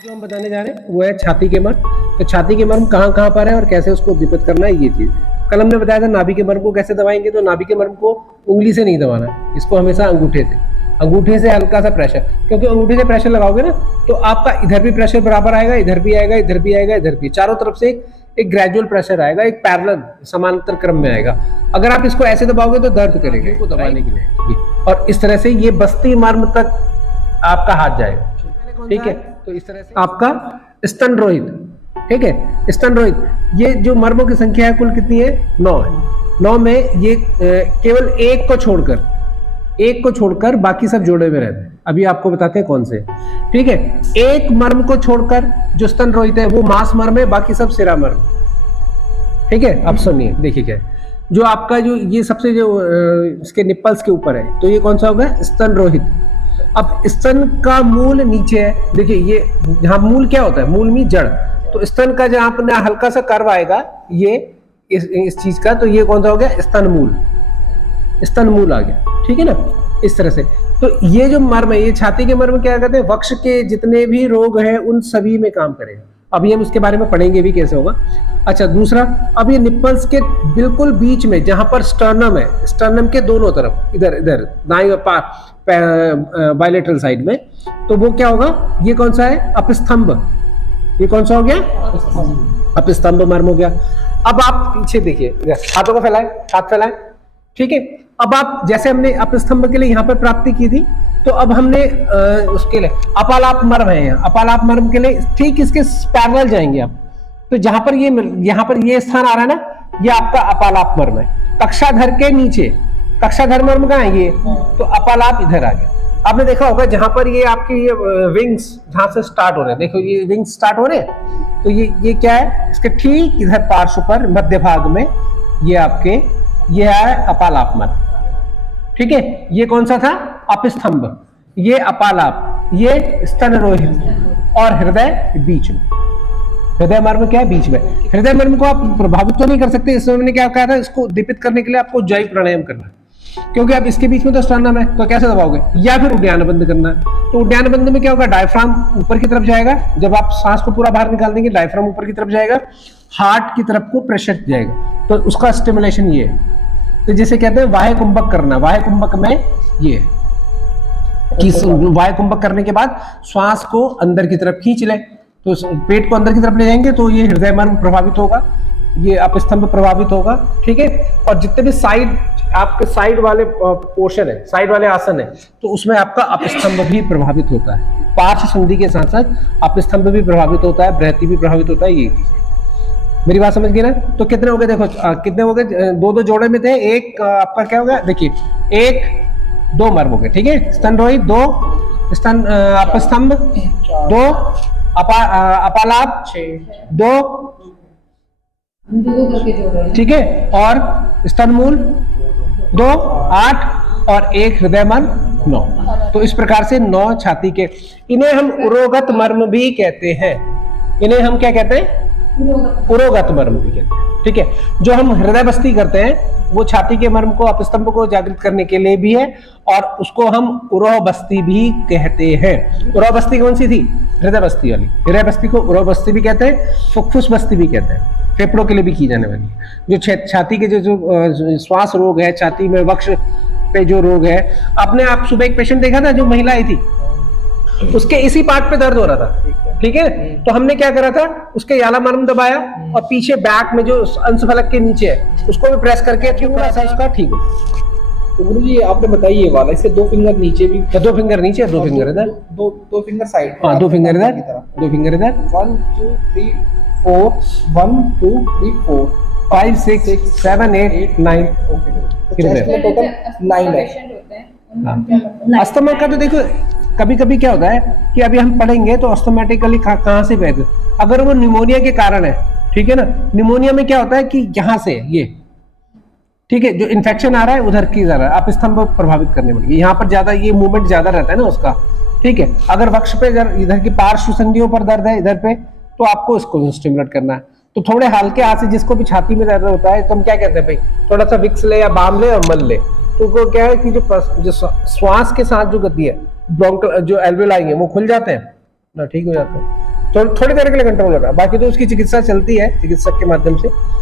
जो हम बताने जा रहे हैं वो है छाती के मर्म। तो छाती के मर्म कहाँ कहाँ पर है और कैसे उसको उद्दीपित करना है, ये चीज कल हमने बताया था। नाभि के मर्म को कैसे दबाएंगे, तो नाभि के मर्म को उंगली से नहीं दबाना, इसको हमेशा अंगूठे से हल्का सा प्रेशर, क्योंकि अंगूठे से प्रेशर लगाओगे ना तो आपका इधर भी प्रेशर बराबर आएगा, इधर भी आएगा, इधर भी आएगा, इधर भी, चारों तरफ से एक ग्रेजुअल प्रेशर आएगा, एक पैरेलल समांतर क्रम में आएगा। अगर आप इसको ऐसे दबाओगे तो दर्द करेगा, इसको दबाने के लिए। और इस तरह से ये बस्ती मर्म तक आपका हाथ जाएगा, ठीक है। तो इस तरह से आपका स्तन रोहित, ठीक है, स्तन रोहित, ये जो मर्मों की संख्या है कुल कितनी है? 9 है। 9 में ये केवल एक को छोड़कर बाकी सब जोड़े में रहते हैं। अभी आपको बताते हैं कौन से, ठीक है। एक मर्म को छोड़कर जो स्तन रोहित है वो मांस मर्म है, बाकी सब सिरा मर्म, ठीक है। अब सुनिए, देखिए क्या है जो आपका जो ये सबसे जो इसके निप्पल्स के ऊपर है, तो ये कौन सा होगा? स्तन रोहित। अब स्तन का मूल नीचे है, देखिए ये जहां मूल क्या होता है, मूल में जड़, तो स्तन का जहां पर हल्का सा कर्व आएगा ये इस चीज का, तो ये कौन सा हो गया? स्तन मूल आ गया, ठीक है ना, इस तरह से। तो ये जो मर्म है, ये छाती के मर्म क्या कहते हैं? वक्ष के जितने भी रोग हैं उन सभी में काम करेगा। अभी हम उसके बारे में पढ़ेंगे भी कैसे होगा। अच्छा, दूसरा, अब ये निप्पल्स के बिल्कुल बीच में जहां पर स्टर्नम है, स्टर्नम के दोनों तरफ, इधर दाईं बायलेटरल साइड में, तो वो क्या होगा? ये कौन सा है? अपस्तंभ। ये कौन सा हो गया? अपस्तंभ मर्म हो गया। अब आप पीछे देखिए, हाथों को हाथ फैलाएं, ठीक है। अब आप जैसे हमने अपस्तंभ के लिए यहाँ पर प्राप्ति की थी, तो अब हमने उसके लिए अपालाप मर्म है, अपालाप मर्म के लिए ठीक इसके पैरेलल जाएंगे आप। तो जहां पर ये स्थान आ रहा है ना, ये आपका अपालाप मर्म है। कक्षाधर के नीचे, कक्षाधर मर्म कहाँ है? ये, तो अपालाप इधर आ गया। आपने देखा होगा जहां पर ये आपकी ये विंग्स जहां से स्टार्ट हो रहे हैं, देखो ये विंग्स स्टार्ट हो रहे हैं, तो ये क्या है? इसके ठीक इधर पार्श्व पर मध्य भाग में ये आपके ये है अपालाप मर्म, ठीक है। ये कौन सा था? अपस्तंभ, ये अपालाप, ये स्तन रोहित और हृदय बीच में। हृदय मर्म क्या है? बीच में। हृदय मर्म को आप प्रभावित तो नहीं कर सकते, इसमें मैंने क्या कहा था, इसको उद्दीपित करने के लिए आपको उज्जायी प्राणायाम करना है, क्योंकि अब इसके बीच में तो स्टर्नम है, तो कैसे दबाओगे? या फिर उड्डयन बंद करना है। तो उड्डयन बंद में क्या होगा? डायफ्राम ऊपर की तरफ जाएगा, जब आप सांस को पूरा बाहर निकाल देंगे डायफ्राम ऊपर की तरफ जाएगा, हार्ट की तरफ को प्रेशर जाएगा, तो उसका स्टिमुलेशन ये है। तो जिसे कहते हैं वाह्य कुंभक करना। वाह्य कुंभक में ये कि वाह्य कुंभक करने के बाद श्वास को अंदर की तरफ खींच ले, तो पेट को अंदर की तरफ ले जाएंगे, तो ये हृदय मर्म प्रभावित होगा, ये अपस्तंभ प्रभावित होगा, ठीक है। और जितने भी आपके साइड वाले पोर्शन है, साइड वाले आसन है, तो उसमें आपका अपस्तंभ भी प्रभावित होता है। पार्श्व संधि के साथ साथ अपस्तंभ भी प्रभावित होता है, बृहति भी प्रभावित होता है। ये चीज मेरी बात समझ गए ना? तो कितने हो गए? देखो कितने हो गए? 2 जोड़े में थे, एक आपका क्या हो गया? देखिए 1 2 मर्म हो गए, ठीक है। स्तन रोहित 2, स्तन अपस्तंभ 2, अपालाप 2, ठीक है, और स्तन मूल 2 8 और 1 हृदय मर्म 9। तो इस प्रकार से 9 छाती के, इन्हें हम उरोगत मर्म भी कहते हैं। इन्हें हम क्या कहते हैं? उरोगत मर्म भी कहते हैं, ठीक है। जो हम हृदय बस्ती करते हैं वो छाती के मर्म को, अपस्तंभ को जागृत करने के लिए भी है, और उसको हम उरोह बस्ती भी कहते हैं। उरोह बस्ती कौन सी थी? हृदय बस्ती वाली। हृदय बस्ती को उरोह बस्ती भी कहते हैं, फुफ्फुस बस्ती भी कहते हैं, फेफड़ों के लिए भी की जाने वाली। जो छाती के जो श्वास रोग है, छाती में वक्ष पे जो रोग है, आपने आप सुबह एक पेशेंट देखा था, जो महिला आई थी, उसके इसी पार्ट पे दर्द हो रहा था, ठीक है। तो हमने क्या करा था, उसके याला मर्म दबाया और पीछे बैक में जो अंशफलक के नीचे है उसको भी प्रेस करके थोड़ा सा उसका ठीक हो। तो गुरु जी आपने बताइए वाला, इससे 2 फिंगर नीचे भी, 2 फिंगर नीचे, 2 फिंगर इधर, 2 फिंगर साइड, हाँ 2 फिंगर इधर, 2 फिंगर इधर, 1 2 3 4 1 2 3 4 5 6 7 8 9 टोटल 9 है। अस्थमा का तो देखो कभी कभी क्या होता है कि अभी हम पढ़ेंगे तो ऑटोमेटिकली कहां से बहते, अगर वो निमोनिया के कारण है, ठीक है ना। निमोनिया में क्या होता है कि यहाँ से ये, ठीक है, जो इन्फेक्शन आ रहा है उधर की जरा अपस्तंभ प्रभावित करने पड़ेगी, यहाँ पर ज्यादा ये मूवमेंट ज्यादा रहता है ना उसका, ठीक है। अगर वक्ष पे इधर की पार्श्व संधियों पर दर्द है इधर पे, तो आपको इसको स्टिमुलेट करना है। तो थोड़े हल्के हाथ से जिसको भी छाती में दर्द होता है, तो हम क्या कहते हैं भाई, थोड़ा सा विक्स ले या बाम ले और मल ले, तो वो क्या है कि जो श्वास के साथ जो गति है, ब्रोंकल जो एल्वेलाई है वो खुल जाते हैं ना, ठीक हो जाते हैं। थोड़ी देर के लिए कंट्रोल होगा, बाकी तो उसकी चिकित्सा चलती है चिकित्सक के माध्यम से।